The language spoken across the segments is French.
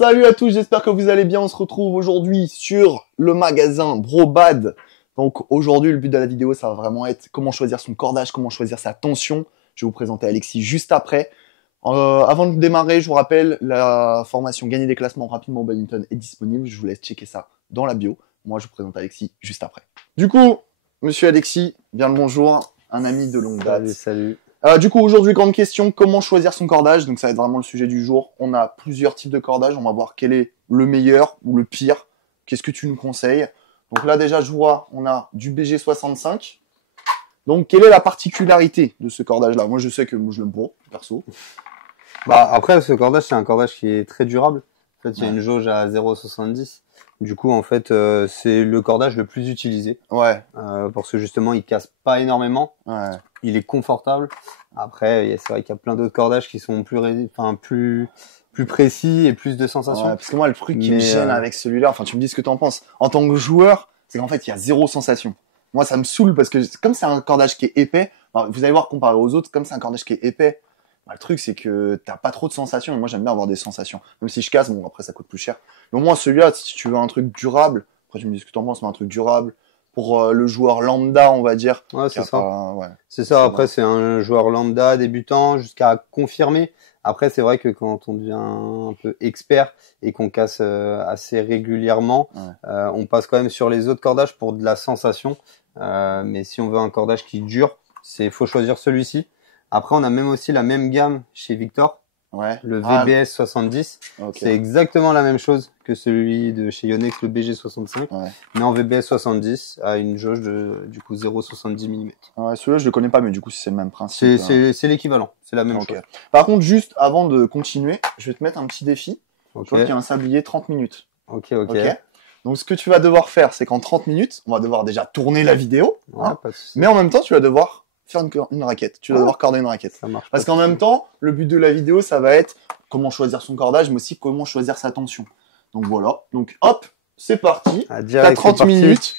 Salut à tous, j'espère que vous allez bien. On se retrouve aujourd'hui sur le magasin Brobad. Donc aujourd'hui, le but de la vidéo, ça va vraiment être comment choisir son cordage, comment choisir sa tension. Je vais vous présenter Alexis juste après. Avant de démarrer, je vous rappelle, la formation Gagner des classements rapidement au badminton est disponible. Je vous laisse checker ça dans la bio. Moi, je vous présente Alexis juste après. Du coup, monsieur Alexis, bien le bonjour, un ami de longue date. Salut. Du coup, aujourd'hui, grande question, comment choisir son cordage? Donc ça va être vraiment le sujet du jour. On a plusieurs types de cordages, on va voir quel est le meilleur ou le pire. Qu'est-ce que tu nous conseilles? Donc là, déjà, je vois, on a du BG65. Donc, quelle est la particularité de ce cordage-là? Moi, je sais que moi, je l'aime pas, perso. Bah, après, ce cordage, c'est un cordage qui est très durable. En fait, il y a Ouais. une jauge à 0,70. Du coup, en fait, c'est le cordage le plus utilisé. Ouais, Parce que justement, il casse pas énormément. ouais. Il est confortable. Après, c'est vrai qu'il y a plein d'autres cordages qui sont plus précis et plus de sensations. Ouais, parce que moi, le truc qui me Mais, gêne avec celui-là, enfin, tu me dis ce que t'en penses. En tant que joueur, c'est qu'en fait, il y a zéro sensation. Moi, ça me saoule parce que comme c'est un cordage qui est épais, alors, vous allez voir comparé aux autres, comme c'est un cordage qui est épais, bah, le truc, c'est que t'as pas trop de sensations. Et moi, j'aime bien avoir des sensations. Même si je casse, bon, après, ça coûte plus cher. Mais au moins, celui-là, si tu veux un truc durable, après, tu me dis ce que t'en penses, mais un truc durable, pour le joueur lambda, on va dire. Ouais, qui a c'est ça. pas- ouais. C'est ça. Après, c'est un joueur lambda, débutant, jusqu'à confirmer. Après, c'est vrai que quand on devient un peu expert et qu'on casse assez régulièrement, on passe quand même sur les autres cordages pour de la sensation. Mais si on veut un cordage qui dure, faut choisir celui-ci. Après, on a même aussi la même gamme chez Victor, Ouais. le Ah, VBS 70. ok. C'est exactement la même chose que celui de chez Yonex, le BG 65, Ouais. mais en VBS 70 à une jauge de du coup 0,70 mm. Ouais, celui-là, je le connais pas, mais du coup, si c'est le même principe. C'est l'équivalent, c'est la même Ok. chose. Par contre, juste avant de continuer, je vais te mettre un petit défi. Ok, Tu vois qu'il y a un sablier 30 minutes. ok. Ok. Donc, ce que tu vas devoir faire, c'est qu'en 30 minutes, on va devoir déjà tourner la vidéo. Ouais, hein, pas de souci. mais en même temps, tu vas devoir faire une raquette. Tu vas Ouais. devoir corder une raquette. Ça marche. Parce pas qu'en de même souci. temps, le but de la vidéo, ça va être comment choisir son cordage, mais aussi comment choisir sa tension. Donc, voilà. Donc, hop, c'est parti. Ah, T'as direct, 30 c'est parti. minutes.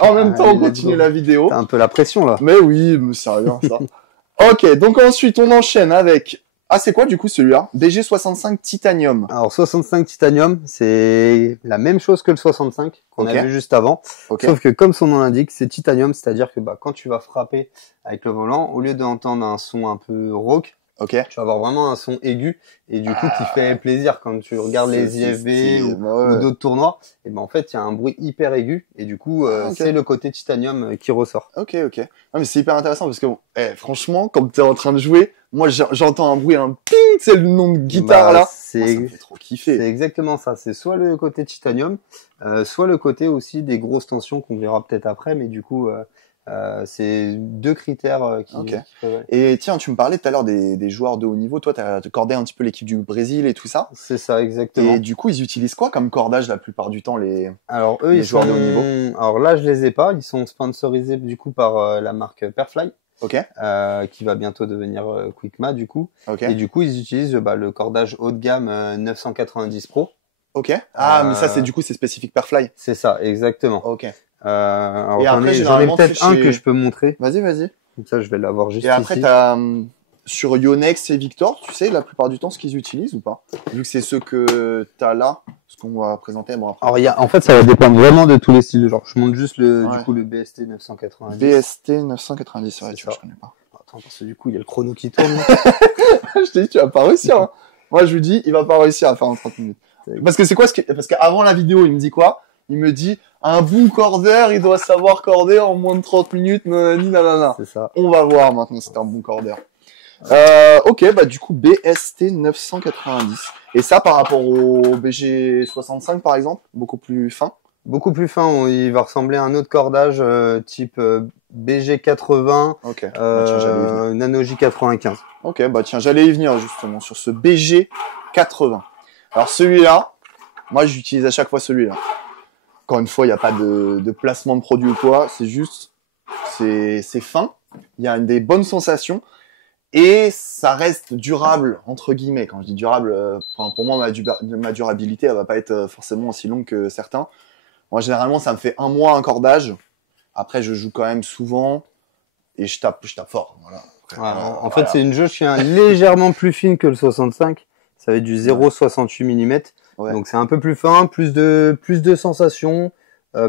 En même temps, on let's continue go. la vidéo. T'as un peu la pression là. Mais oui, mais c'est rien, ça. Ok, donc ensuite, on enchaîne avec... Ah, c'est quoi, du coup, celui-là? BG65 Titanium. Alors 65 Titanium, c'est la même chose que le 65 qu'on Ok. a vu juste avant. Ok. Sauf que comme son nom l'indique, c'est titanium, c'est-à-dire que quand tu vas frapper avec le volant, au lieu d'entendre un son un peu rauque, Ok. tu vas avoir vraiment un son aigu et du coup qui fait plaisir quand tu regardes C'est- les c'est IFB stylé, ou, bah ouais. ou d'autres tournois. Et ben en fait, il y a un bruit hyper aigu et du coup, Ok. c'est le côté titanium qui ressort. Ok. Non, mais c'est hyper intéressant parce que, franchement, quand t'es en train de jouer, moi, j'entends un bruit, un ping, c'est le nom de guitare, Bah, là. c'est Moi, ça me fait trop c'est kiffer. exactement ça. C'est soit le côté titanium, soit le côté aussi des grosses tensions qu'on verra peut-être après. Mais du coup, c'est deux critères Ok. qui prévalent. Et tiens, tu me parlais tout à l'heure des joueurs de haut niveau. Toi, t'as cordé un petit peu l'équipe du Brésil et tout ça. C'est ça, exactement. Et du coup, ils utilisent quoi comme cordage la plupart du temps, les... Alors eux, les ils joueurs sont. de haut niveau. Alors là, je les ai pas. Ils sont sponsorisés du coup par la marque Perfly, Ok. qui va bientôt devenir Quickma du coup. Ok. Et du coup, ils utilisent le cordage haut de gamme 990 Pro. Ok. Ah, mais ça, c'est du coup, c'est spécifique Perfly. C'est ça, exactement. Ok. Alors Et j'en après, ai généralement, peut-être tu un sais- que je peux montrer. Vas-y. Comme ça, je vais l'avoir juste Et après, ici. t'as sur Yonex et Victor, tu sais la plupart du temps ce qu'ils utilisent ou pas? Vu que c'est ceux que t'as là, ce qu'on va présenter. Bon, après. Alors, en fait, ça va dépendre vraiment de tous les styles de genre. Je montre juste Ouais. du coup, le BST 990. BST 990, c'est vrai, C'est tu vois, ça. je connais pas. Attends, parce que du coup, il y a le chrono qui tourne. Je t'ai dit, tu vas pas réussir. Hein. Moi, je lui dis, il va pas réussir à faire en 30 minutes. Parce que c'est quoi parce qu'avant la vidéo, il me dit quoi? Il me dit, un bon cordeur, il doit savoir corder en moins de 30 minutes, nanani, nanana. C'est ça. On va voir maintenant si c'est un bon cordeur. Ok, bah du coup BST 990. Et ça par rapport au BG 65 par exemple, beaucoup plus fin. Beaucoup plus fin. Il va ressembler à un autre cordage type BG 80, Ok. Bah, tiens, j'allais y venir. Nano J 95. Ok, bah tiens, j'allais y venir justement sur ce BG 80. Alors celui-là, moi j'utilise à chaque fois celui-là. Encore une fois, il n'y a pas de placement de produit ou quoi, c'est juste, c'est fin. Il y a des bonnes sensations. Et ça reste durable, entre guillemets. Quand je dis durable, pour moi, ma durabilité, elle va pas être forcément aussi longue que certains. Moi, généralement, ça me fait un mois un cordage. Après, je joue quand même souvent et je tape fort. Voilà. Après, En fait, c'est une jauge qui est légèrement plus fine que le 65. Ça va être du 0,68 mm. Ouais. Donc c'est un peu plus fin, plus de sensations,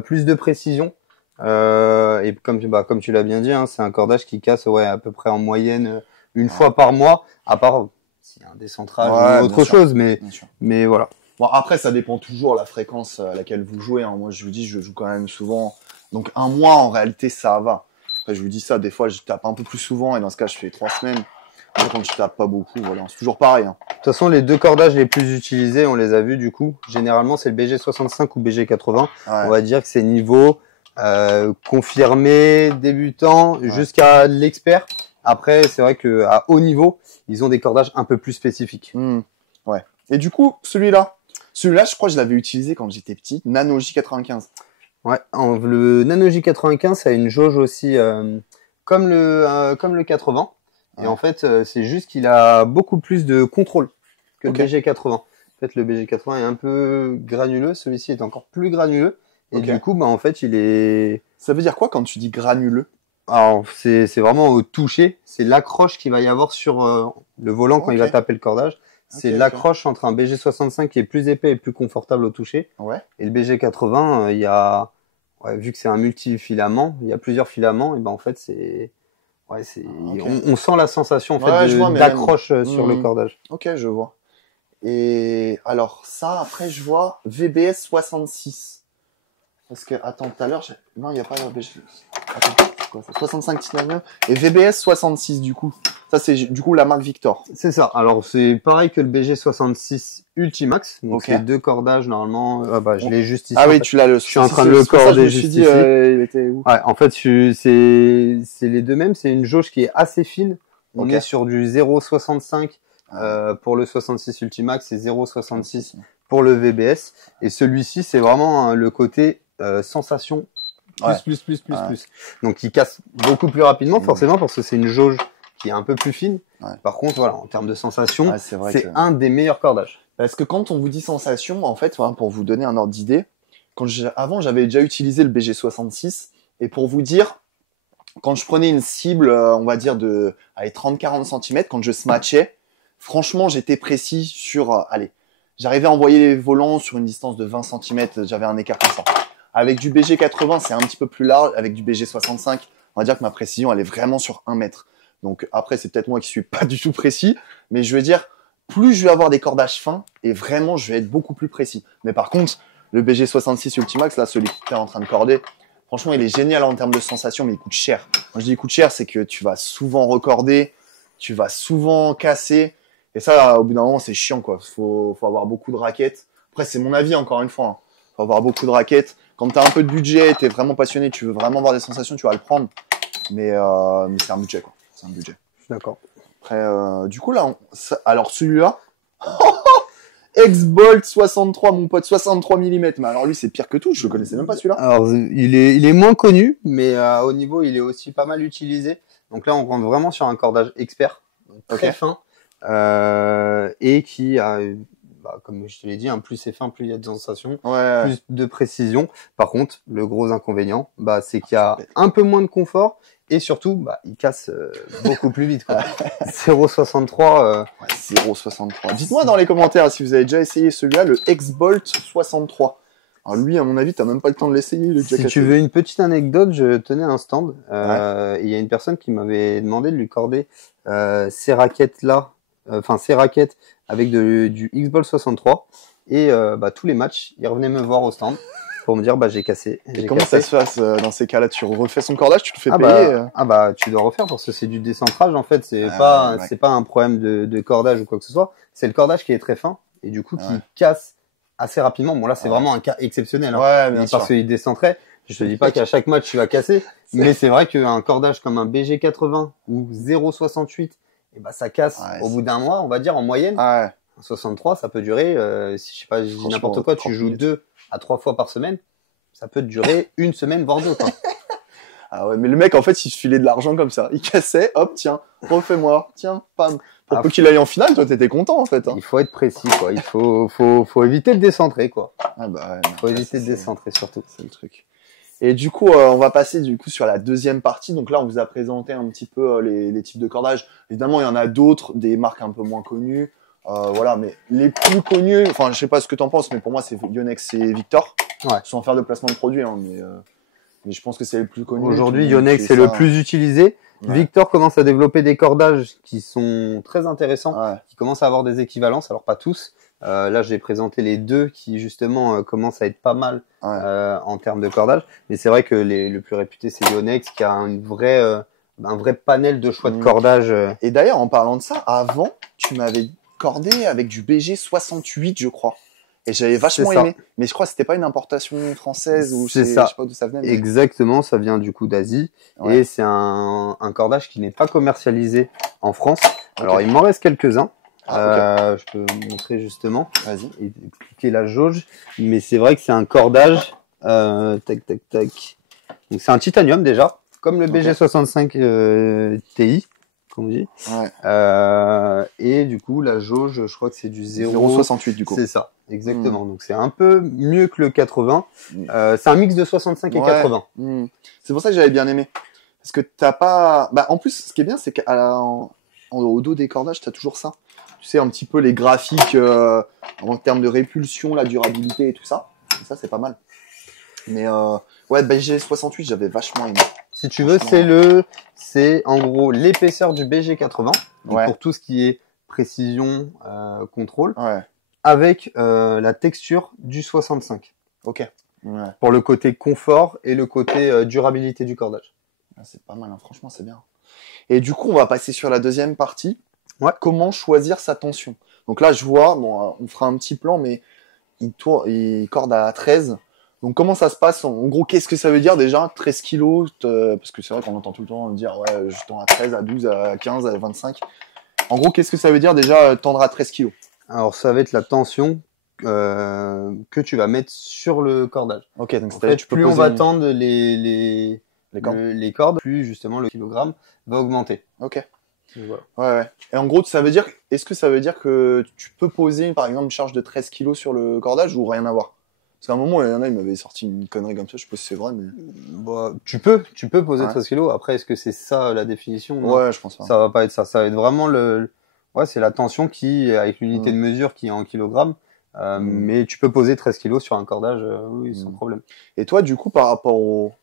plus de précision. Et comme tu l'as bien dit, hein, c'est un cordage qui casse à peu près en moyenne une fois par mois, à part s'il y a un décentrage ou autre chose, mais voilà. Bon, après, ça dépend toujours de la fréquence à laquelle vous jouez. Hein. Moi, je vous dis, je joue quand même souvent. Donc, un mois, en réalité, ça va. Après, je vous dis ça, des fois, je tape un peu plus souvent. Et dans ce cas, je fais 3 semaines. Mais quand je tape pas beaucoup, voilà, c'est toujours pareil. Hein. De toute façon, les deux cordages les plus utilisés, on les a vus du coup. Généralement, c'est le BG65 ou BG80. Ouais. On va dire que c'est niveau confirmé, débutant, jusqu'à l'expert. Après, c'est vrai que à haut niveau, ils ont des cordages un peu plus spécifiques. Ouais. Et du coup, celui-là, je crois que je l'avais utilisé quand j'étais petit, Nano J95. Ouais, le Nano J95, ça a une jauge aussi comme le 80. Et en fait, c'est juste qu'il a beaucoup plus de contrôle que le BG80. En fait, le BG80 est un peu granuleux, celui-ci est encore plus granuleux. Et du coup, en fait, il est... Ça veut dire quoi quand tu dis granuleux? Alors, c'est vraiment au toucher. C'est l'accroche qu'il va y avoir sur le volant quand il va taper le cordage. C'est l'accroche entre un BG65 qui est plus épais et plus confortable au toucher. Et le BG80, il y a... vu que c'est un multifilament, il y a plusieurs filaments, et en fait, c'est... on sent la sensation en fait d'accroche sur le cordage. Ok, je vois. Et alors ça, après je vois VBS 66. Parce que attends, tout à l'heure, non, il n'y a pas de attends, c'est quoi ça 65 Titanium et VBS 66 du coup. Ça c'est du coup la marque Victor. C'est ça. Alors c'est pareil que le BG66 Ultimax. Donc c'est deux cordages normalement. Je l'ai juste ici. Ah oui, tu l'as le. Je suis en train de le corder juste ici. Il était où? Ouais, en fait c'est les deux mêmes. C'est une jauge qui est assez fine. On est sur du 0,65 pour le 66 Ultimax et 0,66 pour le VBS. Et celui-ci c'est vraiment le côté sensation plus. Donc il casse beaucoup plus rapidement forcément parce que c'est une jauge qui est un peu plus fine. Par contre, voilà, en termes de sensation, c'est un des meilleurs cordages. Parce que quand on vous dit sensation, en fait, pour vous donner un ordre d'idée, avant j'avais déjà utilisé le BG66 et pour vous dire, quand je prenais une cible, on va dire de 30-40 cm, quand je smatchais, franchement j'étais précis sur, j'arrivais à envoyer les volants sur une distance de 20 cm, j'avais un écart comme ça. Avec du BG80, c'est un petit peu plus large. Avec du BG65, on va dire que ma précision, elle est vraiment sur 1 mètre. Donc après, c'est peut-être moi qui suis pas du tout précis. Mais je veux dire, plus je vais avoir des cordages fins, et vraiment, je vais être beaucoup plus précis. Mais par contre, le BG66 Ultimax, là, celui que tu es en train de corder, franchement, il est génial en termes de sensation, mais il coûte cher. Quand je dis il coûte cher, c'est que tu vas souvent recorder, tu vas souvent casser. Et ça, au bout d'un moment, c'est chiant, quoi. Faut avoir beaucoup de raquettes. Après, c'est mon avis, encore une fois. Hein. Faut avoir beaucoup de raquettes. Quand tu as un peu de budget, tu es vraiment passionné, tu veux vraiment avoir des sensations, tu vas le prendre. Mais c'est un budget, quoi. C'est un budget. Je suis d'accord. Après, du coup, là, alors celui-là, X-Bolt 63, mon pote, 63 mm. Mais alors lui, c'est pire que tout, je le connaissais même pas celui-là. Alors, il est moins connu, mais au niveau, il est aussi pas mal utilisé. Donc là, on rentre vraiment sur un cordage expert, très fin, et qui a... comme je te l'ai dit, plus c'est fin, plus il y a de sensations, plus de précision. Par contre, le gros inconvénient, c'est qu'il y a un peu moins de confort et surtout, il casse beaucoup plus vite. 0,63. 0,63. Dites-moi dans les commentaires si vous avez déjà essayé celui-là, le X-Bolt 63. Alors lui, à mon avis, t'as même pas le temps de l'essayer. Si tu veux une petite anecdote, je tenais un stand. Il y a une personne qui m'avait demandé de lui corder ces raquettes-là, ces raquettes avec du X-Bolt 63 et tous les matchs il revenait me voir au stand pour me dire j'ai cassé. Et comment ça se passe dans ces cas-là? Tu refais son cordage, tu le fais payer tu dois refaire parce que c'est du décentrage en fait, c'est pas un problème de cordage ou quoi que ce soit, c'est le cordage qui est très fin et du coup qui casse assez rapidement. Bon là c'est vraiment un cas exceptionnel parce qu'il décentrait. Je te dis pas qu'à chaque match tu vas casser, mais c'est vrai qu'un cordage comme un BG80 ou 0,68 ça casse au bout d'un mois, on va dire en moyenne. 63, ça peut durer, si je sais pas, je dis n'importe quoi, tu joues 2 à 3 fois par semaine, ça peut durer une semaine, voire 2. Ah ouais, mais le mec, en fait, il se filait de l'argent comme ça. Il cassait, hop, tiens, refais-moi, tiens, pam. Pour peu qu'il aille en finale, toi, t'étais content, en fait. Hein. Il faut être précis, quoi. Il faut éviter de décentrer, quoi. Faut éviter de décentrer, surtout. C'est le truc. Et du coup, on va passer sur la deuxième partie. Donc là, on vous a présenté un petit peu les types de cordages. Évidemment, il y en a d'autres, des marques un peu moins connues. Voilà, mais les plus connus, enfin, je sais pas ce que t'en penses, mais pour moi, c'est Yonex et Victor. Ouais. Sans faire de placement de produit, hein, mais je pense que c'est les plus connus. Aujourd'hui, Yonex c'est le plus utilisé. Ouais. Victor commence à développer des cordages qui sont très intéressants, qui commencent à avoir des équivalences, alors pas tous. Là, j'ai présenté les deux qui justement commencent à être pas mal en termes de cordage. Mais c'est vrai que le plus réputé, c'est Yonex qui a un vrai panel de choix de cordage. Et d'ailleurs, en parlant de ça, avant, tu m'avais cordé avec du BG 68, je crois. Et j'avais vachement aimé. Mais je crois que c'était pas une importation française ou c'est ça. Je sais pas d'où ça venait. Mais... Exactement, ça vient du coup d'Asie. Ouais. Et c'est un cordage qui n'est pas commercialisé en France. Alors, il m'en reste quelques-uns. Je peux vous montrer justement. Vas-y. Et expliquer la jauge. Mais c'est vrai que c'est un cordage. Tac. Donc, c'est un titanium déjà. Comme le BG65 Ti. Comme on dit. Ouais. Et du coup, la jauge, je crois que c'est du 0,68 du coup. C'est ça, exactement. Donc, c'est un peu mieux que le 80. C'est un mix de 65 et 80. C'est pour ça que j'avais bien aimé. Parce que t'as pas... Bah, en plus, ce qui est bien, c'est qu'au dos des cordages, t'as toujours ça. Tu sais, un petit peu les graphiques en termes de répulsion, la durabilité et tout ça. Et ça, c'est pas mal. Mais ouais, BG68, j'avais vachement aimé. Si tu veux, c'est en gros l'épaisseur du BG80, donc pour tout ce qui est précision, contrôle, avec la texture du 65. Ok. Ouais. Pour le côté confort et le côté durabilité du cordage. C'est pas mal, hein. Franchement, c'est bien. Et du coup, on va passer sur la deuxième partie. Comment choisir sa tension? Donc là, je vois, bon, on fera un petit plan, mais il corde à 13. Donc, comment ça se passe? En gros, qu'est-ce que ça veut dire déjà? 13 kilos, parce que c'est vrai qu'on entend tout le temps dire, ouais, je tends à 13, à 12, à 15, à 25. En gros, qu'est-ce que ça veut dire déjà, tendre à 13 kilos? Alors, ça va être la tension que tu vas mettre sur le cordage. Ok, donc en fait, plus on va tendre les cordes, plus justement le kilogramme va augmenter. Ok. Voilà. Ouais. Et en gros, est-ce que ça veut dire que tu peux poser, par exemple, une charge de 13 kilos sur le cordage ou rien à voir? Parce qu'à un moment, il y en a, il m'avait sorti une connerie comme ça, je sais pas si c'est vrai, mais... Bah, tu peux poser 13 kilos. Après, est-ce que c'est ça la définition? Non. Ouais, je pense pas. Ça va pas être ça. Ça va être vraiment c'est la tension avec l'unité de mesure qui est en kilogrammes. Mais tu peux poser 13 kilos sur un cordage, oui, sans problème. Et toi, du coup, par rapport au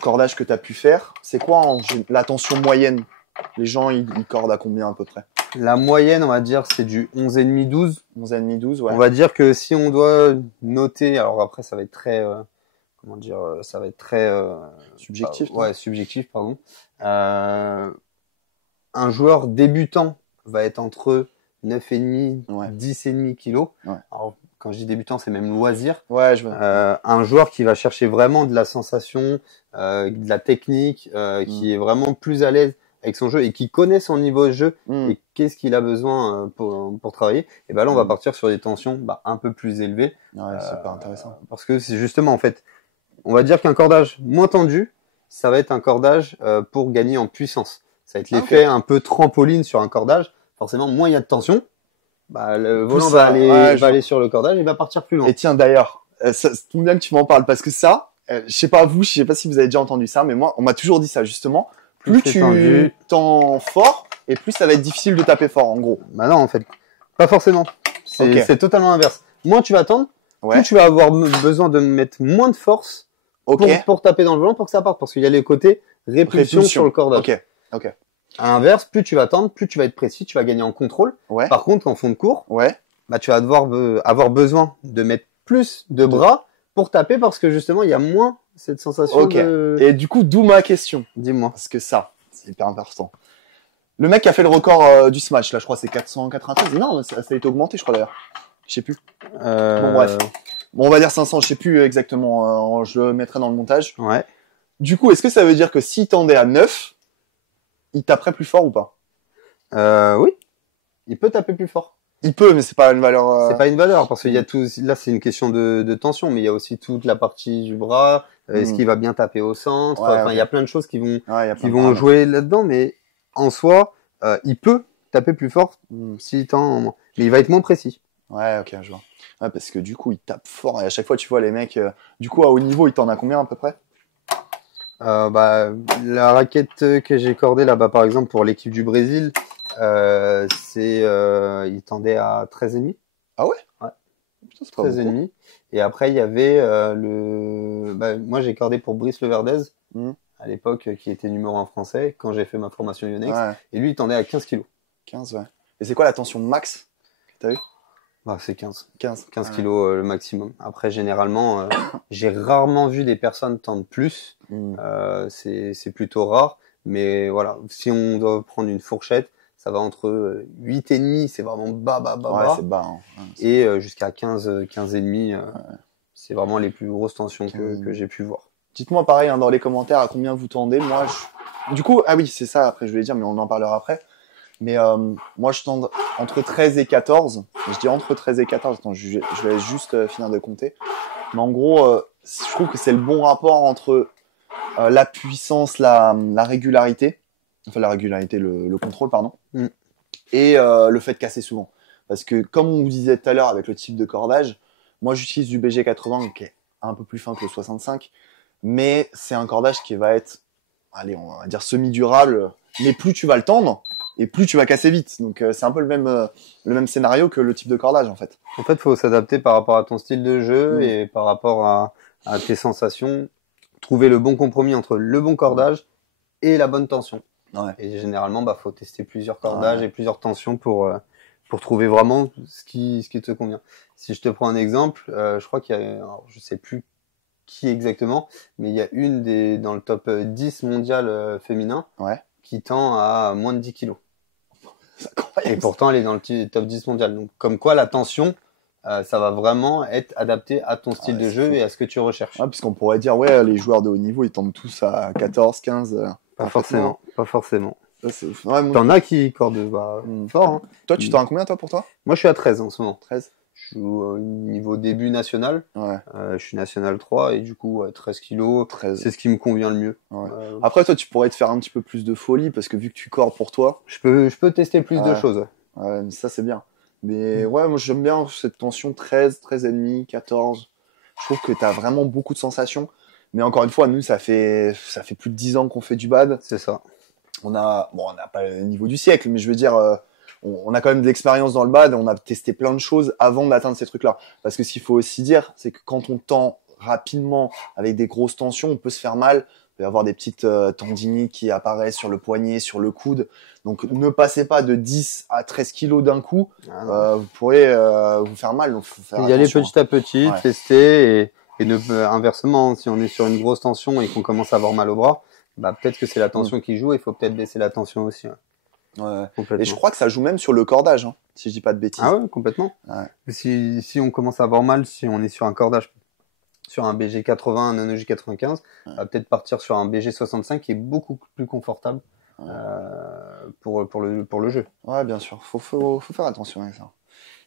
cordage que tu as pu faire, c'est quoi la tension moyenne? Les gens, ils cordent à combien à peu près? La moyenne, on va dire, c'est du 11,5-12. 11,5-12, ouais. On va dire que si on doit noter, alors après, ça va être très, ça va être très subjectif. Subjectif, pardon. Un joueur débutant va être entre 9,5, 10,5 kilos. Ouais. Alors, quand je dis débutant, c'est même loisir. Ouais, un joueur qui va chercher vraiment de la sensation, de la technique, qui est vraiment plus à l'aise avec son jeu et qui connaît son niveau de jeu et qu'est-ce qu'il a besoin pour travailler, et ben là on va partir sur des tensions un peu plus élevées. Ouais, c'est pas intéressant. Parce que c'est justement, en fait, on va dire qu'un cordage moins tendu, ça va être un cordage pour gagner en puissance. Ça va être l'effet un peu trampoline sur un cordage. Forcément, moins il y a de tension, le volant va aller sur le cordage et va partir plus loin. Et tiens, d'ailleurs, ça tombe bien que tu m'en parles parce que ça, je sais pas si vous avez déjà entendu ça, mais moi, on m'a toujours dit ça justement. Plus tu tends fort, et plus ça va être difficile de taper fort, en gros. Bah non, en fait, pas forcément. C'est totalement l'inverse. Moins tu vas tendre, plus tu vas avoir besoin de mettre moins de force pour taper dans le volant pour que ça parte. Parce qu'il y a les côtés répulsion sur le cordage. Ok. À l'inverse, plus tu vas tendre, plus tu vas être précis, tu vas gagner en contrôle. Ouais. Par contre, en fond de cours, tu vas devoir avoir besoin de mettre plus de bras pour taper parce que justement, il y a moins cette sensation de... Et du coup, d'où ma question. Dis-moi. Parce que ça, c'est hyper important. Le mec qui a fait le record du Smash, là, je crois, c'est 493. Non, ça a été augmenté, je crois, d'ailleurs. Je sais plus. Bon, bref. Bon, on va dire 500, je sais plus exactement. Je le mettrai dans le montage. Ouais. Du coup, est-ce que ça veut dire que s'il tendait à 9, il taperait plus fort ou pas? Oui. Il peut taper plus fort. Il peut, mais c'est pas une valeur... C'est pas une valeur, parce qu'il y a tout... Là, c'est une question de tension, mais il y a aussi toute la partie du bras. Est-ce qu'il va bien taper au centre? Il y a plein de choses qui vont jouer là-dedans, mais en soi, il peut taper plus fort s'il tend, mais il va être moins précis. Ouais, ok, je vois. Ouais, parce que du coup, il tape fort, et à chaque fois, tu vois les mecs... Du coup, à haut niveau, ils tendent à combien à peu près? La raquette que j'ai cordée là-bas, par exemple, pour l'équipe du Brésil, Il tendait à 13,5. Ah ouais? Ouais. Putain, c'est pas beaucoup. 13,5. Et après, il y avait moi, j'ai cordé pour Brice Leverdez, à l'époque, qui était numéro 1 français, quand j'ai fait ma formation Yonex. Ouais. Et lui, il tendait à 15 kilos. 15, ouais. Et c'est quoi la tension max que t'as eu? Bah, c'est 15. 15. 15 kilos le maximum. Après, généralement, j'ai rarement vu des personnes tendre plus. C'est plutôt rare. Mais voilà, si on doit prendre une fourchette, ça va entre 8,5, c'est vraiment bas. Ouais, c'est bas. Hein. Ouais, et jusqu'à 15,5, c'est vraiment les plus grosses tensions que j'ai pu voir. Dites-moi pareil dans les commentaires à combien vous tendez. Moi, du coup, ah oui, c'est ça, après je voulais dire, mais on en parlera après. Mais moi, je tends entre 13 et 14. Je dis entre 13 et 14. Attends, je vais juste finir de compter. Mais en gros, je trouve que c'est le bon rapport entre la puissance, la régularité. Enfin, la régularité, le contrôle, pardon. Et le fait de casser souvent. Parce que, comme on vous disait tout à l'heure avec le type de cordage, moi, j'utilise du BG80 qui est un peu plus fin que le 65. Mais c'est un cordage qui va être, allez, on va dire semi-durable. Mais plus tu vas le tendre, et plus tu vas casser vite. Donc c'est un peu le même scénario que le type de cordage en fait. En fait, il faut s'adapter par rapport à ton style de jeu et par rapport à tes sensations. Trouver le bon compromis entre le bon cordage et la bonne tension. Ouais. Et généralement, faut tester plusieurs cordages et plusieurs tensions pour trouver vraiment ce qui te convient. Si je te prends un exemple, je crois qu'il y a, alors, je sais plus qui exactement, mais il y a une dans le top 10 mondial féminin qui tend à moins de 10 kilos. Et pourtant, elle est dans le top 10 mondial. Donc, comme quoi, la tension, ça va vraiment être adapté à ton style de jeu et à ce que tu recherches. Ouais, puisqu'on pourrait dire, les joueurs de haut niveau, ils tendent tous à 14, 15. Pas forcément. Ouais, T'en as qui cordent fort. Hein. Toi, tu t'en as combien, toi, pour toi? Moi, je suis à 13 en ce moment. 13. Je suis au niveau début national. Ouais. Je suis national 3 et du coup, 13 kilos, 13. C'est ce qui me convient le mieux. Ouais. Après, toi, tu pourrais te faire un petit peu plus de folie parce que vu que tu cordes pour toi... Je peux tester plus de choses. Ouais, mais ça, c'est bien. Mais ouais, moi, j'aime bien cette tension 13, 13,5, 14. Je trouve que t'as vraiment beaucoup de sensations. Mais encore une fois, nous, ça fait plus de 10 ans qu'on fait du bad. C'est ça. On n'a pas le niveau du siècle, mais je veux dire... on a quand même de l'expérience dans le bad, on a testé plein de choses avant d'atteindre ces trucs-là. Parce que ce qu'il faut aussi dire, c'est que quand on tend rapidement avec des grosses tensions, on peut se faire mal. Il peut y avoir des petites tendinites qui apparaissent sur le poignet, sur le coude. Donc ne passez pas de 10 à 13 kilos d'un coup. Vous pourrez vous faire mal. Donc faut faire y aller attention. petit à petit, tester et inversement, si on est sur une grosse tension et qu'on commence à avoir mal au bras, peut-être que c'est la tension qui joue, il faut peut-être baisser la tension aussi. Ouais. Et je crois que ça joue même sur le cordage, hein, si je dis pas de bêtises. Ah ouais, complètement. Ouais. Si on commence à avoir mal, si on est sur un cordage, sur un BG80, un Nano J95, on va peut-être partir sur un BG65 qui est beaucoup plus confortable pour le jeu. Ouais, bien sûr. Faut faire attention avec ça.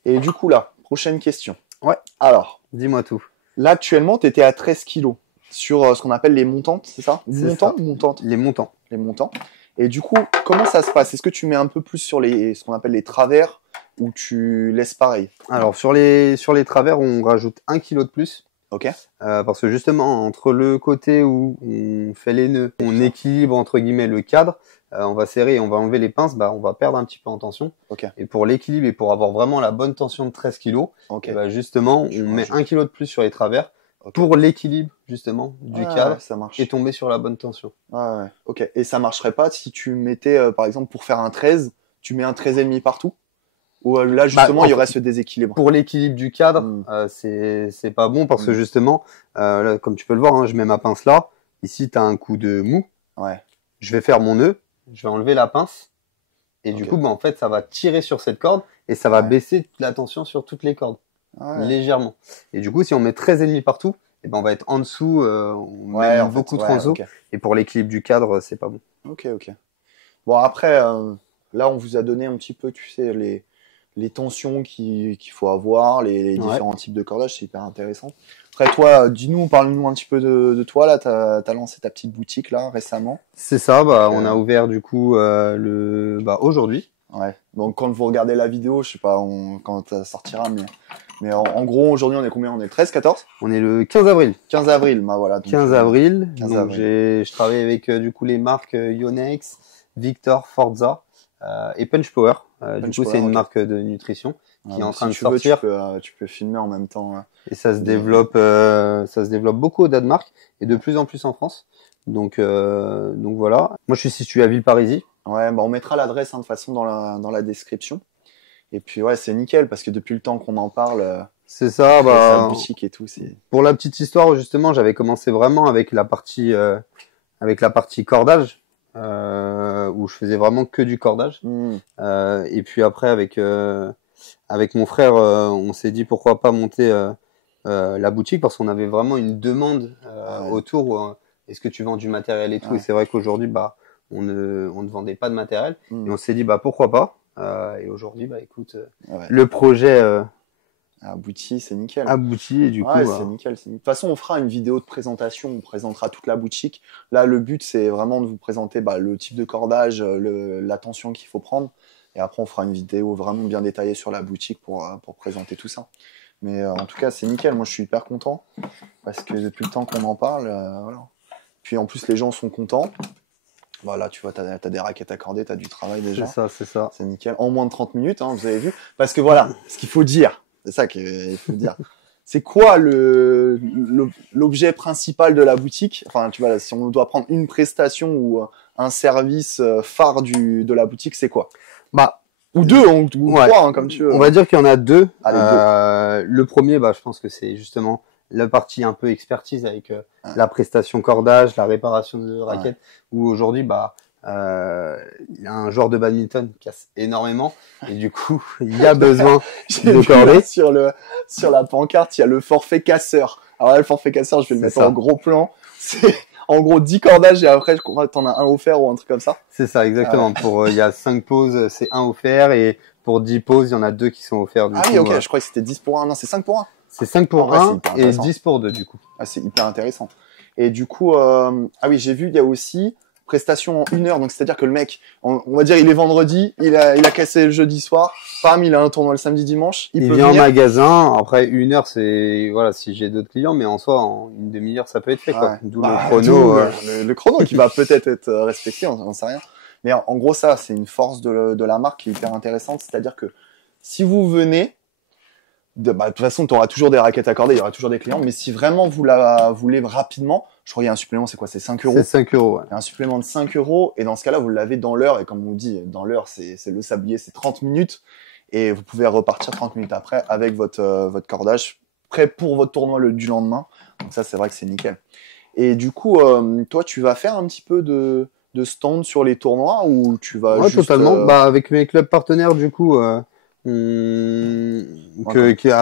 Et du coup, là, prochaine question. Ouais. Alors. Dis-moi tout. Là, actuellement, tu étais à 13 kilos sur ce qu'on appelle les montantes, c'est ça? Montants ou montantes? Les montants. Les montants. Et du coup, comment ça se passe? Est-ce que tu mets un peu plus sur ce qu'on appelle les travers ou tu laisses pareil? Alors, sur les travers, on rajoute 1 kg de plus. Ok. Parce que justement, entre le côté où on fait les nœuds, on équilibre entre guillemets le cadre, on va serrer et on va enlever les pinces, on va perdre un petit peu en tension. Okay. Et pour l'équilibre et pour avoir vraiment la bonne tension de 13 kg, justement, on met 1 kg de plus sur les travers. Pour l'équilibre, justement, du cadre, ça marche. Et tomber sur la bonne tension. Ouais. Ok. Et ça marcherait pas si tu mettais, par exemple, pour faire un 13, tu mets un 13,5 partout? Ou là, justement, il y aurait ce déséquilibre? Pour l'équilibre du cadre, c'est pas bon parce que justement, là, comme tu peux le voir, je mets ma pince là. Ici, tu as un coup de mou. Ouais. Je vais faire mon nœud, je vais enlever la pince. Et du coup, en fait, ça va tirer sur cette corde et ça va baisser la tension sur toutes les cordes. Légèrement. Et du coup, si on met 13,5 partout, on va être en dessous, on met beaucoup trop en dessous. Okay. Et pour l'équilibre du cadre, c'est pas bon. Ok. Bon, après, là, on vous a donné un petit peu, tu sais, les tensions qu'il faut avoir, les différents types de cordages, c'est hyper intéressant. Après, toi, parle-nous un petit peu de toi, là, t'as lancé ta petite boutique, là, récemment. C'est ça, on a ouvert, du coup, aujourd'hui. Ouais. Donc, quand vous regardez la vidéo, je sais pas quand ça sortira, mais en gros, aujourd'hui, on est combien? On est le 13, 14? On est le 15 avril. 15 avril, voilà. Donc, 15 avril. 15 donc, avril. Je travaille avec, du coup, les marques Yonex, Victor, Forza. et Punch Power. Punch Du coup, Power, c'est une ok. marque de nutrition qui est en Si train de tu veux, sortir. tu peux filmer en même temps. Et ça se développe beaucoup au Danemark et de plus en plus en France. Donc voilà. Moi, je suis situé à Villeparisis. Ouais, bah on mettra l'adresse hein, de toute façon dans la description. Et puis ouais, c'est nickel parce que depuis le temps qu'on en parle, C'est ça. créer sa Bah, boutique et tout, c'est. pour la petite histoire, justement, j'avais commencé vraiment avec la partie cordage, où je faisais vraiment que du cordage. Et puis après, avec mon frère, on s'est dit pourquoi pas monter la boutique parce qu'on avait vraiment une demande Ouais. autour. Est-ce que tu vends du matériel et tout? Ouais. Et c'est vrai qu'aujourd'hui, bah, on ne vendait pas de matériel. Mm. Et on s'est dit, bah, pourquoi pas? Et aujourd'hui, bah, écoute, Ouais. le projet Abouti, c'est nickel. aboutit et du coup, Ouais, c'est nickel. De toute façon, on fera une vidéo de présentation, on présentera toute la boutique. Là, le but, c'est vraiment de vous présenter bah, le type de cordage, l'attention qu'il faut prendre. Et après, on fera une vidéo vraiment bien détaillée sur la boutique pour présenter tout ça. Mais en tout cas, c'est nickel. Moi, je suis hyper content parce que depuis le temps qu'on en parle, voilà. Puis en plus, les gens sont contents. Voilà, tu vois, t'as des raquettes accordées, t'as du travail déjà. c'est ça. C'est nickel. En moins de 30 minutes, hein, vous avez vu. Parce que voilà, ce qu'il faut dire, c'est ça qu'il faut dire. C'est quoi l'objet principal de la boutique? Enfin, tu vois, là, si on doit prendre une prestation ou un service phare de la boutique, c'est quoi? Bah, Ou deux, ou ouais. trois, hein, comme tu veux. On va dire qu'il y en a deux. Allez, Le premier, bah, je pense que c'est justement la partie un peu expertise avec Ouais. la prestation cordage, la réparation de raquettes, où aujourd'hui, bah, il y a un joueur de badminton qui casse énormément et du coup, il y a besoin J'ai de vu là, corder. sur la pancarte, il y a le forfait casseur. Alors là, le forfait casseur, je vais le C'est mettre ça. en gros plan. C'est en gros 10 cordages et après, je crois que t'en as un offert ou un truc comme ça. C'est ça, exactement. Pour, il y a 5 pauses, c'est un offert et pour 10 pauses, il y en a 2 qui sont offerts. Du Ah coup, oui, ok, je crois que c'était 10 pour 1. Non, c'est 5 pour 1. c'est 5 pour En vrai, c'est 1 hyper et intéressant. 10 pour 2 du coup. Ah, c'est hyper intéressant. Et du coup, ah oui, j'ai vu, il y a aussi prestation en 1 heure. Donc, c'est-à-dire que le mec, on va dire, il est vendredi, il a cassé le jeudi soir, pam, il a un tournoi le samedi, dimanche. Il peut vient en venir. magasin. Après 1 heure, c'est voilà, si j'ai d'autres clients, mais en soi, en une demi-heure, ça peut être fait quoi. Ouais. D'où Bah, le chrono. le chrono qui va peut-être être respecté, on sait rien. Mais en gros, ça, c'est une force de la marque qui est hyper intéressante. C'est-à-dire que si vous venez, de toute façon, tu auras toujours des raquettes accordées, il y aura toujours des clients. Mais si vraiment vous la voulez rapidement, je crois qu'il y a un supplément, c'est quoi? C'est 5 euros. C'est 5 euros. Ouais. Il y a un supplément de 5 euros. Et dans ce cas-là, vous l'avez dans l'heure. Et comme on dit, dans l'heure, c'est le sablier, c'est 30 minutes. Et vous pouvez repartir 30 minutes après avec votre cordage prêt pour votre tournoi du lendemain. Donc ça, c'est vrai que c'est nickel. Et du coup, toi, tu vas faire un petit peu de stand sur les tournois ou tu vas Ouais, juste... totalement. Bah, avec mes clubs partenaires, du coup, à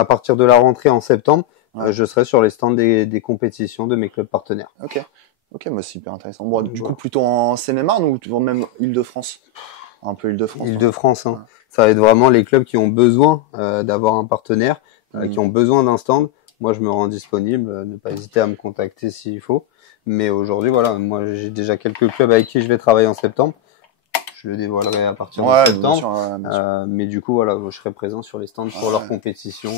partir de la rentrée en septembre, Ouais. je serai sur les stands des compétitions de mes clubs partenaires. Ok, bah, c'est hyper intéressant. Bon, du Voilà. coup, plutôt en Seine-et-Marne ou même Île-de-France? Un peu Île-de-France. Île-de-France, hein. Ouais. Ça va être vraiment les clubs qui ont besoin d'avoir un partenaire, Mhm. qui ont besoin d'un stand. Moi, je me rends disponible. Ne pas hésiter à me contacter s'il faut. Mais aujourd'hui, voilà, moi, j'ai déjà quelques clubs avec qui je vais travailler en septembre. Je le dévoilerai à partir de Ouais, bien septembre. sûr, ouais, bien sûr. Mais du coup, voilà, je serai présent sur les stands pour Ouais. leur compétition.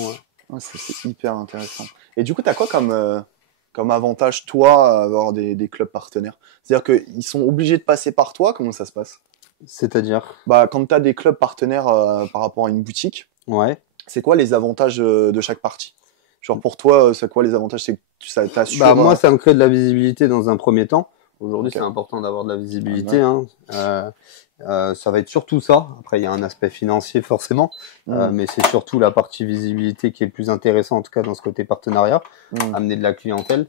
Ouais, c'est hyper intéressant. Et du coup, tu as quoi comme avantage, toi, à avoir des clubs partenaires? C'est-à-dire qu'ils sont obligés de passer par toi? Comment ça se passe? C'est-à-dire, Bah, quand tu as des clubs partenaires par rapport à une boutique, ouais. c'est quoi les avantages de chaque partie? Genre pour toi, c'est quoi les avantages? C'est que ça t'assure. Bah, moi, ça me crée de la visibilité dans un premier temps. Aujourd'hui, Ok. c'est important d'avoir de la visibilité. Ah, Ça va être surtout ça. Après, il y a un aspect financier forcément, mais c'est surtout la partie visibilité qui est le plus intéressant, en tout cas dans ce côté partenariat, amener de la clientèle.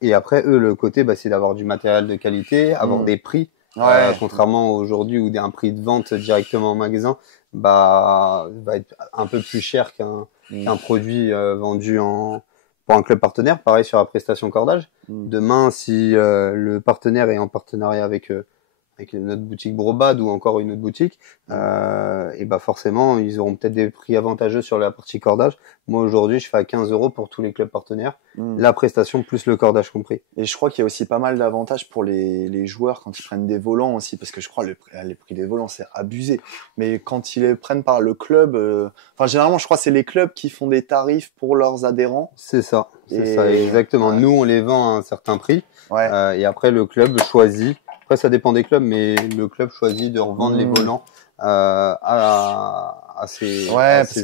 Et après, eux, le côté, bah, c'est d'avoir du matériel de qualité, avoir des prix. Ouais. Contrairement aujourd'hui où un prix de vente directement en magasin va être un peu plus cher qu'un produit vendu pour un club partenaire. Pareil sur la prestation cordage. Demain, si le partenaire est en partenariat avec notre boutique Brobad ou encore une autre boutique, et bah forcément, ils auront peut-être des prix avantageux sur la partie cordage. Moi, aujourd'hui, je fais à 15 euros pour tous les clubs partenaires, la prestation plus le cordage compris. Et je crois qu'il y a aussi pas mal d'avantages pour les joueurs quand ils prennent des volants aussi, parce que je crois les prix des volants, c'est abusé. Mais quand ils les prennent par le club, enfin, généralement, je crois que c'est les clubs qui font des tarifs pour leurs adhérents. C'est ça, Et- ça, exactement. ouais. Nous, on les vend à un certain prix, Ouais. et après, le club choisit Après, ça dépend des clubs, mais le club choisit de revendre les volants à ses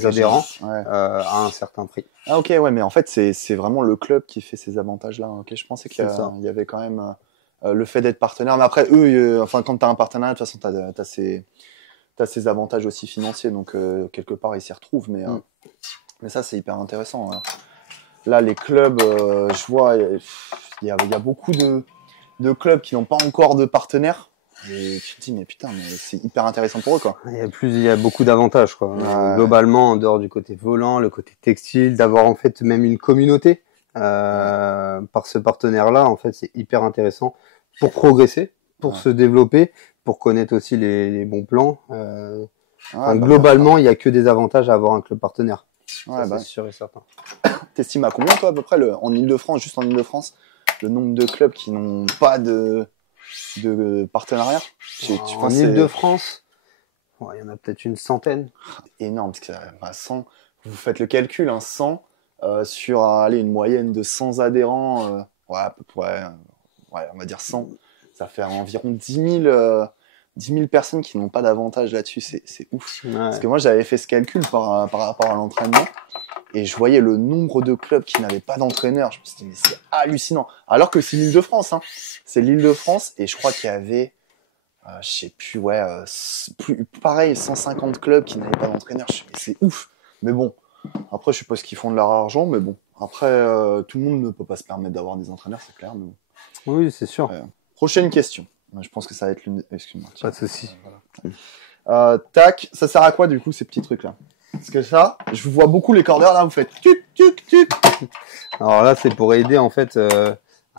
adhérents à un certain prix. Ah ok, ouais, mais en fait c'est vraiment le club qui fait ces avantages-là. Ok, je pensais qu'il y avait quand même le fait d'être partenaire, mais après eux, enfin quand t'as un partenariat, de toute façon t'as ces avantages aussi financiers, donc quelque part ils s'y retrouvent, mais ça c'est hyper intéressant. Hein. Là les clubs, je vois, il y a beaucoup de clubs qui n'ont pas encore de partenaires. Et tu te dis, mais putain, mais c'est hyper intéressant pour eux, quoi. Il y a beaucoup d'avantages, quoi. Globalement, en dehors du côté volant, le côté textile, d'avoir en fait même une communauté par ce partenaire-là, en fait, c'est hyper intéressant pour progresser, pour se développer, pour connaître aussi les bons plans. Globalement, il y a que des avantages à avoir un club partenaire. C'est sûr et certain. T'estimes à combien, toi, à peu près, en Ile-de-France, juste en Ile-de-France, le nombre de clubs qui n'ont pas de partenariat? En Ile-de-France, il y en a peut-être une centaine. Énorme, parce que 100, vous faites le calcul, hein, 100 sur une moyenne de 100 adhérents, à peu près, on va dire 100, ça fait environ 10 000 personnes qui n'ont pas d'avantage là-dessus, c'est ouf. Ouais. Parce que moi j'avais fait ce calcul par rapport à l'entraînement, et je voyais le nombre de clubs qui n'avaient pas d'entraîneur. Je me suis dit, mais c'est hallucinant. Alors que c'est l'Île-de-France, hein. C'est l'Île-de-France, et je crois qu'il y avait, je sais plus, pareil, 150 clubs qui n'avaient pas d'entraîneur. Je me suis dit, c'est ouf. Mais bon, après, je suppose qu'ils font de leur argent, mais bon. Après, tout le monde ne peut pas se permettre d'avoir des entraîneurs, c'est clair. Mais bon. Oui, c'est sûr. Prochaine question. Je pense que ça va être l'une. Excuse-moi. Pas de souci. Voilà. Tac, ça sert à quoi, du coup, ces petits trucs-là? Parce que ça, je vous vois beaucoup les cordeurs là, vous faites tuc tuc tuc. Alors là, c'est pour aider en fait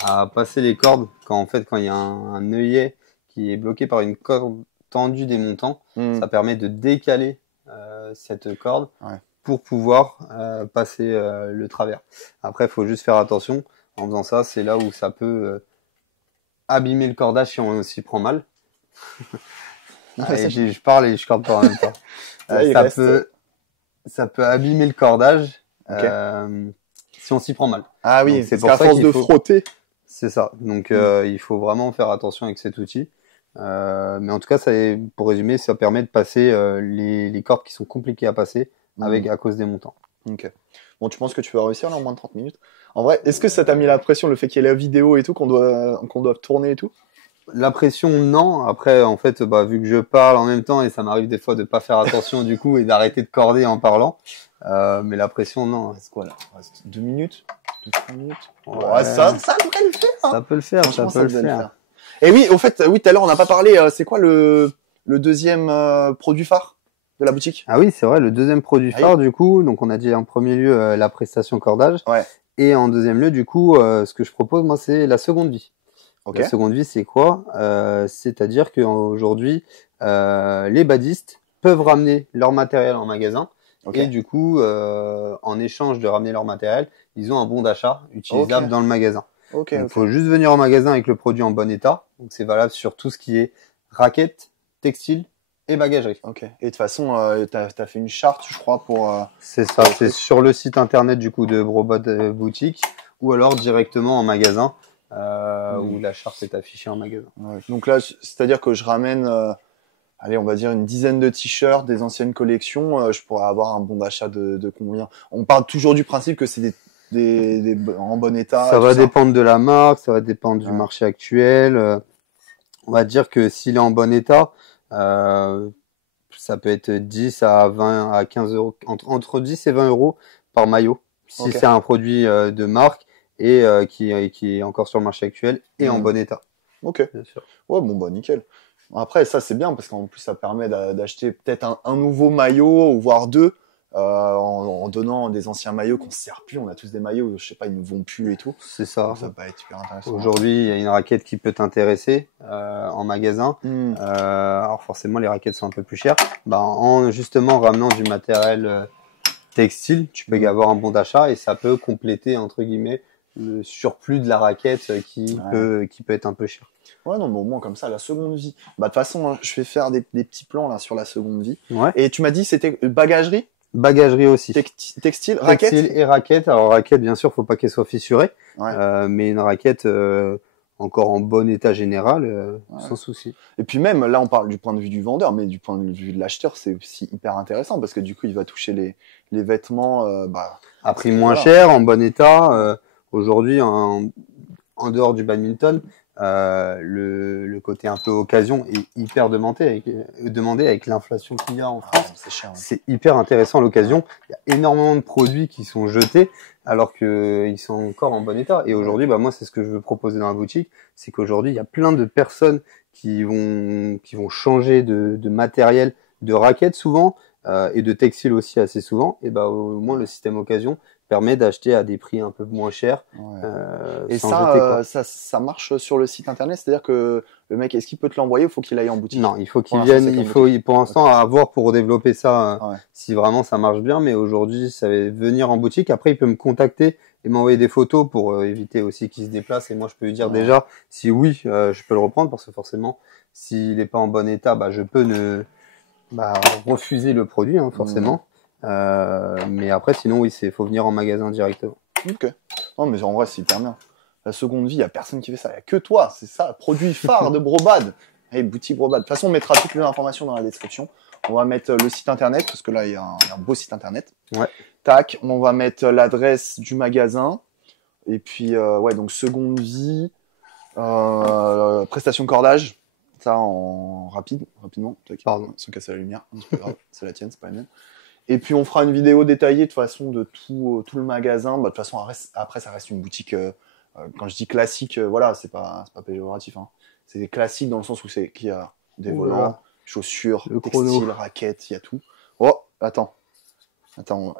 à passer les cordes quand il y a un œillet qui est bloqué par une corde tendue des montants. Ça permet de décaler cette corde pour pouvoir passer le travers. Après, il faut juste faire attention en faisant ça. C'est là où ça peut abîmer le cordage si on s'y prend mal. Je parle et je corde pas en même temps. Ça peut abîmer le cordage si on s'y prend mal. Ah oui, c'est pour ça force de frotter. C'est ça. Donc il faut vraiment faire attention avec cet outil. Mais en tout cas, pour résumer, ça permet de passer les cordes qui sont compliquées à passer à cause des montants. Ok. Bon, tu penses que tu vas réussir là en moins de 30 minutes? En vrai, est-ce que ça t'a mis la pression, le fait qu'il y ait la vidéo et tout, qu'on doit tourner et tout? La pression, non. Après, en fait, vu que je parle en même temps et ça m'arrive des fois de pas faire attention du coup et d'arrêter de corder en parlant. Mais la pression, non. C'est quoi là? 2 minutes? 2-3 minutes? Ouais, ça devrait le faire. Hein. Ça peut le faire, ça peut le faire. Et oui, au fait, tout à l'heure, on n'a pas parlé. C'est quoi le deuxième produit phare de la boutique? Ah oui, c'est vrai, le deuxième produit phare, du coup. Donc, on a dit en premier lieu la prestation cordage. Ouais. Et en deuxième lieu, du coup, ce que je propose, moi, c'est la seconde vie. Okay. La seconde vie, c'est quoi? C'est-à-dire qu'aujourd'hui, les badistes peuvent ramener leur matériel en magasin. Okay. Et du coup, en échange de ramener leur matériel, ils ont un bon d'achat utilisable dans le magasin. Donc, faut juste venir en magasin avec le produit en bon état. Donc, c'est valable sur tout ce qui est raquettes, textiles et bagagerie. Ok. Et de toute façon, t'as fait une charte, je crois, pour. C'est ça. C'est sur le site internet du coup de Brobot Boutique ou alors directement en magasin où la charte est affichée en magasin. Ouais. Donc là, c'est-à-dire que je ramène, on va dire une dizaine de t-shirts des anciennes collections. Je pourrais avoir un bon d'achat de combien? On parle toujours du principe que c'est des en bon état. Ça va dépendre de la marque, ça va dépendre du marché actuel. On va dire que s'il est en bon état, ça peut être 10 à 20 à 15 euros, entre 10 et 20 euros par maillot. Si c'est un produit de marque et qui est encore sur le marché actuel et en bon état. Ok. Bien sûr. Ouais, bon, nickel. Après, ça, c'est bien parce qu'en plus, ça permet d'acheter peut-être un nouveau maillot ou voire deux. En donnant des anciens maillots qu'on ne sert plus, on a tous des maillots, je sais pas, ils ne vont plus et tout. C'est ça. Donc, ça va être super intéressant. Aujourd'hui, il y a une raquette qui peut t'intéresser en magasin. Alors forcément, les raquettes sont un peu plus chères. En justement ramenant du matériel textile, tu peux avoir un bon d'achat et ça peut compléter entre guillemets le surplus de la raquette qui peut être un peu cher. Ouais, non, mais au moins comme ça, la seconde vie. De toute façon, je vais faire des petits plans là sur la seconde vie. Ouais. Et tu m'as dit c'était bagagerie? Bagagerie aussi. Textile, raquette. Textile et raquette. Alors raquette, bien sûr, faut pas qu'elle soit fissurée. Ouais. Mais une raquette encore en bon état général, Ouais. sans souci. Et puis même, là, on parle du point de vue du vendeur, mais du point de vue de l'acheteur, c'est aussi hyper intéressant parce que du coup, il va toucher les vêtements. À prix moins voilà. cher, en bon état. Aujourd'hui, en dehors du badminton, le côté un peu occasion est hyper demandé avec l'inflation qu'il y a en France. C'est cher. Hein. C'est hyper intéressant l'occasion. Il y a énormément de produits qui sont jetés alors qu'ils sont encore en bon état. Et aujourd'hui, bah, moi, c'est ce que je veux proposer dans la boutique. C'est qu'aujourd'hui, il y a plein de personnes qui vont changer de matériel, de raquettes souvent, et de textiles aussi assez souvent. Et bah, au moins, le système occasion permet d'acheter à des prix un peu moins chers. Ouais. Et sans jeter, quoi. ça marche sur le site internet, c'est-à-dire que le mec, est-ce qu'il peut te l'envoyer ou faut qu'il aille en boutique? Non, il faut qu'il Pour vienne. l'instant, c'est Il comme faut, boutique. pour l'instant, à voir pour développer ça, Ouais. si vraiment ça marche bien. Mais aujourd'hui, ça va venir en boutique. Après, il peut me contacter et m'envoyer des photos pour éviter aussi qu'il se déplace. Et moi, je peux lui dire Ouais. déjà si oui, je peux le reprendre parce que forcément, s'il n'est pas en bon état, bah, je peux refuser le produit, hein, forcément. Mais après, sinon, oui, faut venir en magasin directement. Ok. Non, mais en vrai, c'est hyper bien. La seconde vie, il n'y a personne qui fait ça. Il n'y a que toi. C'est ça, produit phare de Brobad. Hey, boutique Brobad. De toute façon, on mettra toutes les informations dans la description. On va mettre le site internet, parce que là, il y a un beau site internet. Ouais. Tac. On va mettre l'adresse du magasin. Et puis, ouais, donc seconde vie. Prestation cordage. Ça en rapidement. Tac. Pardon. Sans casser la lumière. C'est pas grave. C'est la tienne, c'est pas la mienne. Et puis on fera une vidéo détaillée de façon de tout le magasin. Bah, de toute façon, après, ça reste une boutique. Quand je dis classique, voilà, c'est pas péjoratif. Hein. C'est classique dans le sens où qu'il y a des volants, chaussures, textiles, raquettes, il y a tout. Oh, attends. Enfin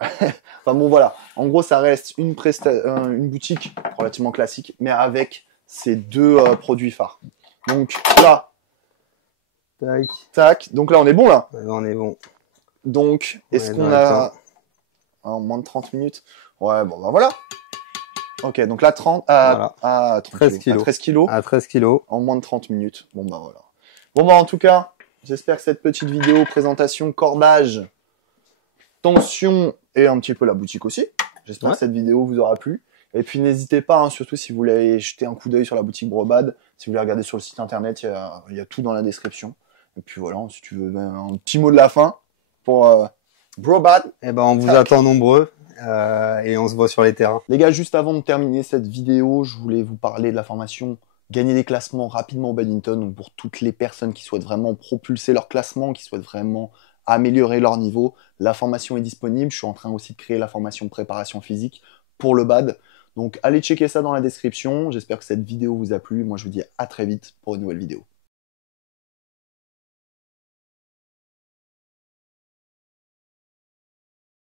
bon, voilà. En gros, ça reste une boutique relativement classique, mais avec ces deux produits phares. Donc là, tac. Donc là, on est bon là. Ouais, on est bon. Donc, est-ce qu'on a en moins de 30 minutes? Ouais, bon, bah voilà. Ok, donc là, 30, voilà. à 13 kilos. 13 kilos. À 13 kilos. En moins de 30 minutes. Bon, bah voilà. Bon, bah en tout cas, j'espère que cette petite vidéo, présentation, cordage, tension et un petit peu la boutique aussi. J'espère que cette vidéo vous aura plu. Et puis, n'hésitez pas, hein, surtout si vous voulez jeter un coup d'œil sur la boutique Brobad, si vous voulez regarder sur le site internet, il y a tout dans la description. Et puis voilà, si tu veux un petit mot de la fin pour Brobad. Eh ben, on vous attend nombreux et on se voit sur les terrains. Les gars, juste avant de terminer cette vidéo, je voulais vous parler de la formation Gagner des classements rapidement au badminton. Donc pour toutes les personnes qui souhaitent vraiment propulser leur classement, qui souhaitent vraiment améliorer leur niveau, la formation est disponible. Je suis en train aussi de créer la formation préparation physique pour le bad. Donc allez checker ça dans la description. J'espère que cette vidéo vous a plu. Moi, je vous dis à très vite pour une nouvelle vidéo.